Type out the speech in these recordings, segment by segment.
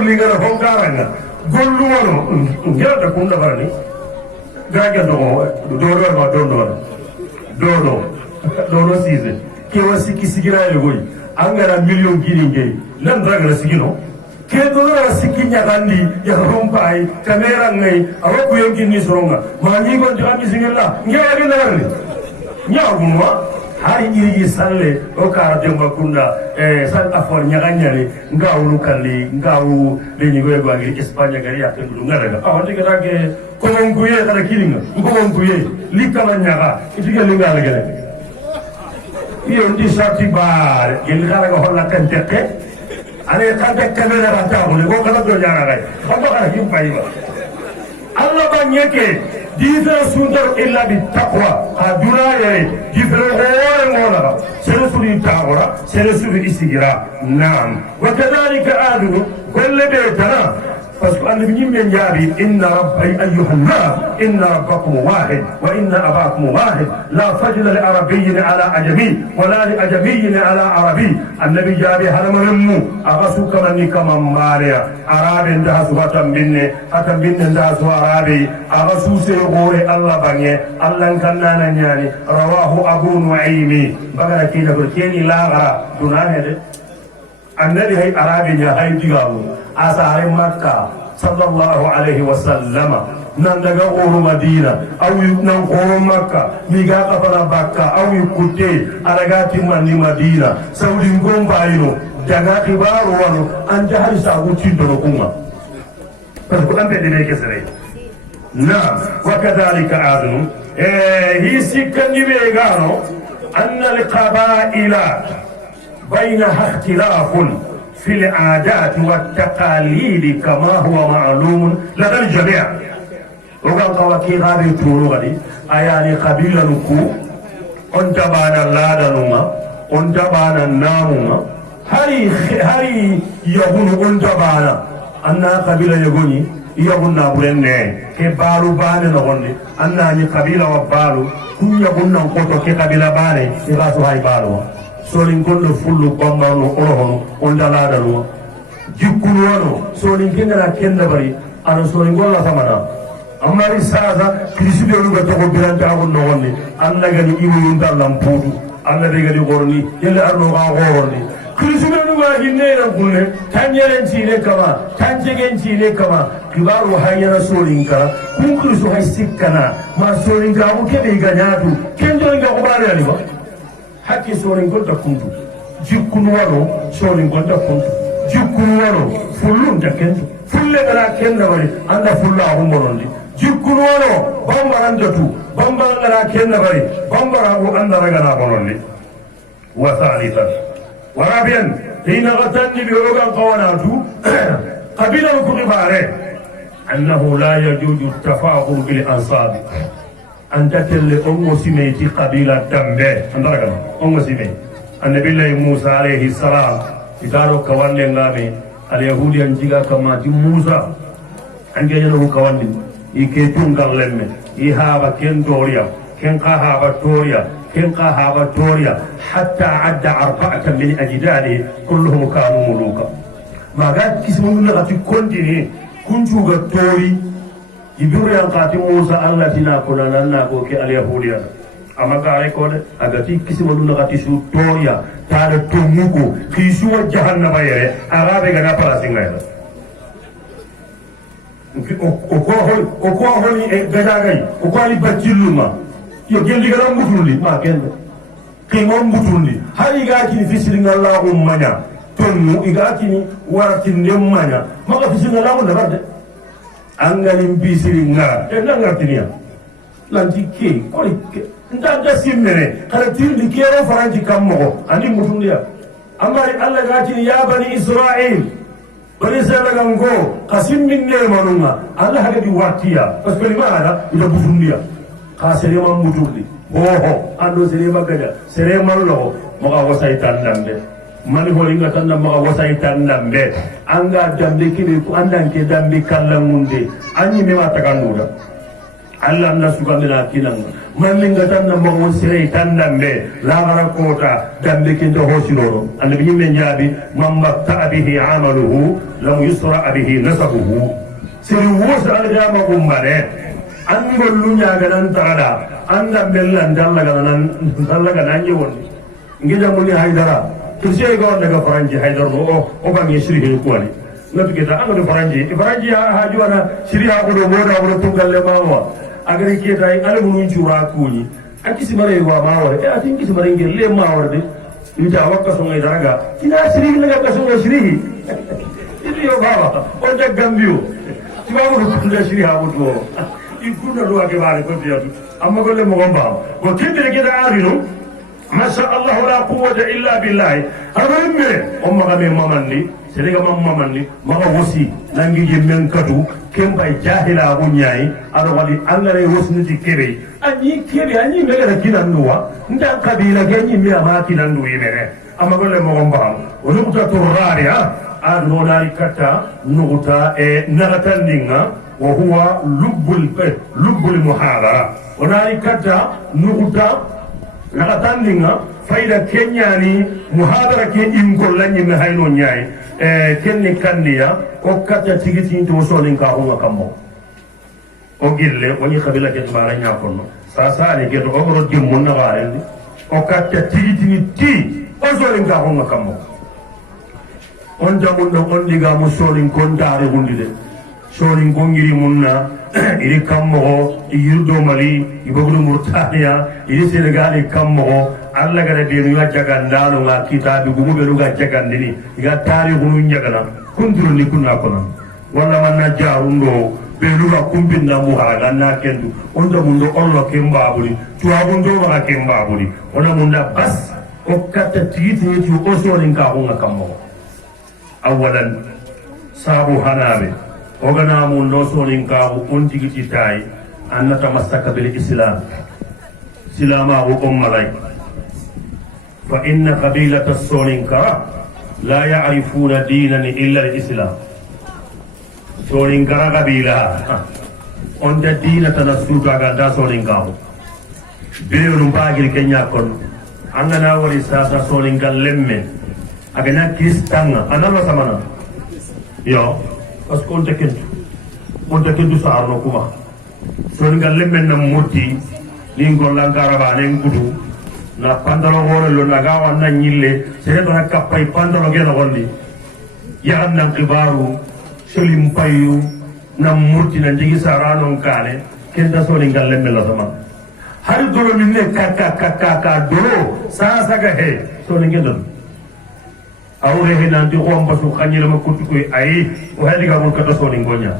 ligara honkaranga gollu wono ngelta kunda barani gaga dono size ke wasi kisigira legoy angara million giringey lan raga sigino ke dora sikinya gandi ya rompai kamera ngai awaku yongini soronga mani go jami singela ngewa gina nyagunwa hari iri salle o kara demba kunda sal afor nyaganyale ngawu kalli ngawu le nyigo go agri Espanya gari akendu ngaraga awandi garage ko ngonguye kala kilinga ngonguye likala nyaga itiga lingala gele iyo ndi sati bar gel garaga holla tenteke ane kante kamera ratable ko kala do nyaraga ko kala himbayba Allah banyeke difference suntar illa bi taqwa aduna yare difference hore ngona sere suri taqwa sere suri isigira naam wa kadhalika adu kullu baytana فاسأل من جابي إن ربي أيها الناس إن ربكم واحد وإن أباكم واحد لا فضل لعربي على عجمي ولا لعجمي على عربي النبي جابي هل مرمو أغسو كمني كمان ماريا عربي اندها سباتا مني حتى مني اندها سوا عربي أغسو سيغوري الله بني الله انكنا نياني رواه أبو نعيمي بغنا كينا بركيني لا غرا دوناه النبي هي عربي هاي تيغاو أسعى مكة صلى الله عليه وسلم نندغا أورو مدينة أو ينن أورو مكة ميغا قفنا بكة أو يكوتي أرغاتي من مدينة سودي نقوم باينو دغا كبار وانو أنت هل ساوتي دونكوما فالقرآن بدي كسري نعم وكذلك آدم هي سكني بيغانو أن القبائل بينها اختلاف في العادات والتقاليد كما هو معلوم لدى الجميع وقال قواكي غابي تورو غدي اياني قبيلة نكو انت بانا لادا نوما انت بانا ناموما هري يغون انت بانا انا قبيلة يغوني يغون نابولن كي بالو بانا نغوني انا ني قبيلة وبالو كن يغون نقوتو كي قبيلة بانا يغاسو هاي بالو sonin gondo fullu bambano orohono on dalada no jikkunu wano sonin kengana kenda bari ana sonin golla samana amari sasa krisibe luga to ko biranta agon no wonni alla gani iwu yunda lampudu alla be gani gorni yelle arno ga gorni krisibe luga hinne na kunne tanjeren chile kama tanjegen chile kama kibaru hayana sonin kara kun krisu hay sikkana ma sonin ga ko kebe ganyatu kendo nga ko bare ali ba hakki sorin gonda kuntu jikkunu wano sorin gonda kuntu jikkunu wano fullun da kentu fulle gara kenna bari anda fulla humbonondi jikkunu wano bambaran datu bambaran gara kenna bari bambara ko anda ragana bonondi wa thalithan wa rabian hina ghatanni bi rogan qawanatu qabila ko ibare annahu la yajuju at-tafakhur bil ansab anta telle ongo simeyti qabila dambe andaraga ongo simey annabillahi musa alayhi salam idaro kawanne ngame al yahudi anjiga kama di musa ange yano kawanne ike tungal lemme i haba ken doria ken qahaba toria ken qahaba toria hatta adda arba'atan min ajdadi kulluhum kanu muluka magat kismun ngati kontini kunjuga tori iburu yang kati Musa Allah tina kuna nanna ko ke al yahudiya ama kare ko de agati kisima dun kati su toya tare tumugo kisu jahannama yere arabe gana para singa o ko holi e gajagai o ko ali bacilluma yo gelli gara mutundi ma kende ke mom mutundi hari ga kini fisiringa Allahumma nya tonu igati ni warati nemmanya maka fisiringa Allahumma barde angalim bisiri ngara ngartinia lanti ke kori ndanda simmere kala tirdi kero faranji kammo ani mutundiya amari Allah gati ya bani Israil bani Israil gango qasim minne manunga Allah hagadi watiya parce que limana ida mutundiya khasere man mutundi ho ando sere magaja sere mallo maka wasaitan dambe mani ho inga tanda maka wasaitan dambe anga dambe kini ku andan ke dambe kallangunde anyi me mata kanuda Allah na sukamina kinanga malinga tanna mo sire tanna me la gara kota dambe kinto hosiloro annabi men jabi mamma ta'bihi amaluhu lam yusra bihi nasabuhu siri wosa aljama ummare an gollu nyaga nan tarada anda bellan dalla ga nan yewon ngida muni haydara turse go daga faranji haydar o ba mi shiri ko wali ngatu kita an do faranji ha juwana shiri ha ko do moda ko tungalle mawa agari ke tay alamu njura kuni akisi mare wa mawar atin kisi mare ngelle mawar de ita wakka so ngai daraga ina shiri naga kaso shiri itu yo baba o de gambio tibabu tunda shiri ha wuto ikuna do ake bare ko biya amma golle mo gomba ko kibere ke da arino masha Allah la quwwata illa billah aramme umma game mamandi sediga mamandi maga wosi nangi jemmen kadu kemba jahila bunyai ado wali angare wosnuti kebe anyi mele kinanduwa nda kabila genyi mi amati nandu yimere amma golle mo gomba onuta turrari ado nari kata nuguta nagatandinga wa huwa lubbul muhadara onari kata nuguta nagatandinga faida kenyani muhadara ke imkollanyi me hayno nyai kenni kandiya o kata tigiti to solin ka ho kammo o gille woni khabila ke mara nya konno sa ne ke to ogoro dimmun na bare o kata tigiti ti o solin ka ho kammo on jamun do on diga mo solin kon dare hundide solin gongiri munna iri kammo yurdo mali iboglu murtaniya iri senegal kammo alla gara de nuwa jagandalo nga kitabi gumu be luga jagandini iga tari gunu nyagana kunduru ni kunna kona wala manna jarundo be luga kumbinda muharaga na kendu onda mundo ollo kembabuli tuabundo wala kembabuli ona munda bas o kata titi ni o sorin ka hunga kammo awalan sabu hanabe ogana mundo sorin ka on tigiti tay annata masaka bil islam silama wa ummalai فإن قبيلة السولينكا لا يعرفون دينا إلا الإسلام سولينكا قبيلة أنت دينة نسوك أغادا سولينكا بيو نمباقل كنيا كن أننا ورساسة سولينكا لمن أغنا كريستانا أنا ما سمانا يو بس كنت كنت سارنو كما سولينكا لمن نموتي لنقول لنكاربا ننكدو na pandalo hore lo nagawa na nyille sedo na kapai pandalo gena gondi ya nan kibaru selim payu na murti na jigi sarano kale kenda so lingal lemela sama har dolo minne kaka dolo sa saga he so lingel awre he nan di xomba su khanyela makutu koy ay o hedi ga mon kata so lingonya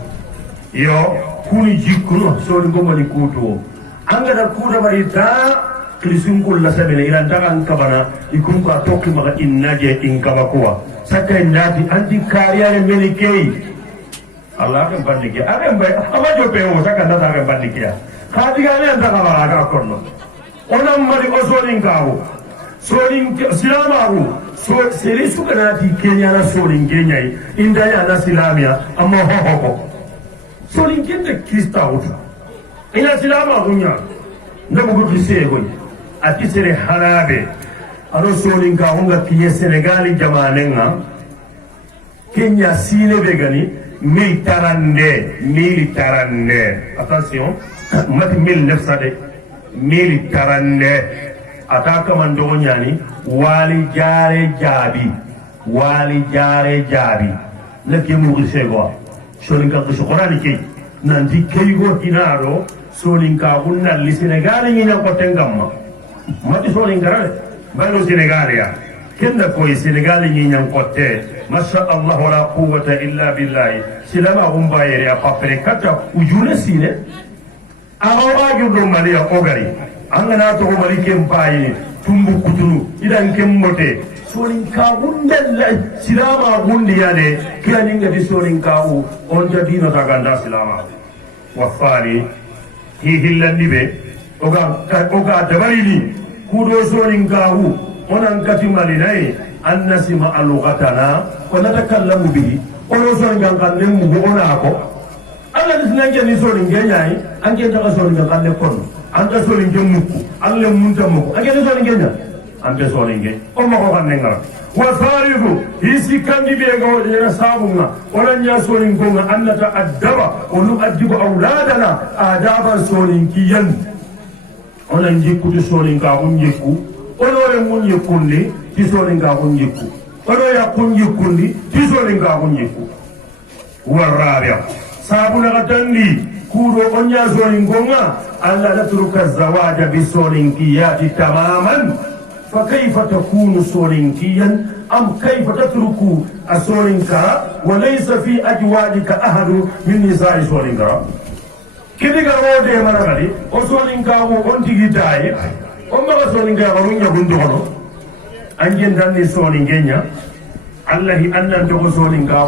yo kuni jikuno so lingomo ni kuto anga da kuda barita kilisungul la sabele ila ndaga kabana ikum ka toki maga innaje inkaba kuwa saka ndati anti kariyare melikei Allah kan bandike are mbay amajo pe o saka ndata kan bandike ya khadiga ne ndaga baraga konno onam mali osorin kawo sorin silamaru so seri sukanati kenya na sorin kenya inda ya na silamia amma ho sorin kende krista uta ila silamaru nya ndago kise goy ati sere harabe aro sorin ka honga kiye senegali jamanenga kenya sine begani militarande attention mati 1900 militarande ataka mandogo nyani wali jare jabi leke mu gisego sorin ka ko qur'ani ke nanti kaygo hinaro sorin ka hunna li senegali ni ko tengamma mati soling garale balo Senegalia kenda koy Senegal ni nyang kote masha Allah wala quwwata illa billah silama umbayere apapre kata ujune sine awa judo maria ogari angana to mari kempayi tumbu kutunu idan kemmote soling ka gundella silama gundi yade kiyani ngati soling ka u on jadina taganda silama wafali hi hillandi be oga dabarini kudo sonin gahu onan kati malinai annasima alughatana wa natakallamu bihi ono son gangan nemu onako alla disnange ni soni ngenya ange daga soni ga kalle kon anga soni ngemuku alle munta muku ange ni soni ngenya ambe soni nge o ma ko kanne ngara wa thalithu hisi kandi be go de sabunga oranya soni ngonga annata addaba wa nu'addibu awladana adaban soni kiyan onan jikku soni ga unjiku onore mun yekundi ti soni ga unjiku ono ya kunjikundi ti soni ga unjiku wa rabi'a sabuna katandi kudo onya soni ngonga alla natruka zawaja bi soni kiyati tamaman fa kayfa takunu soni kiyan am kayfa tatruku asolinka wa laysa fi ajwadika ahadu min nisa'i solinka kidiga wode managadi o solinka mo on tigi taye on maga solinka ko munya gundono anjen danni solingenya allahi annan to solinka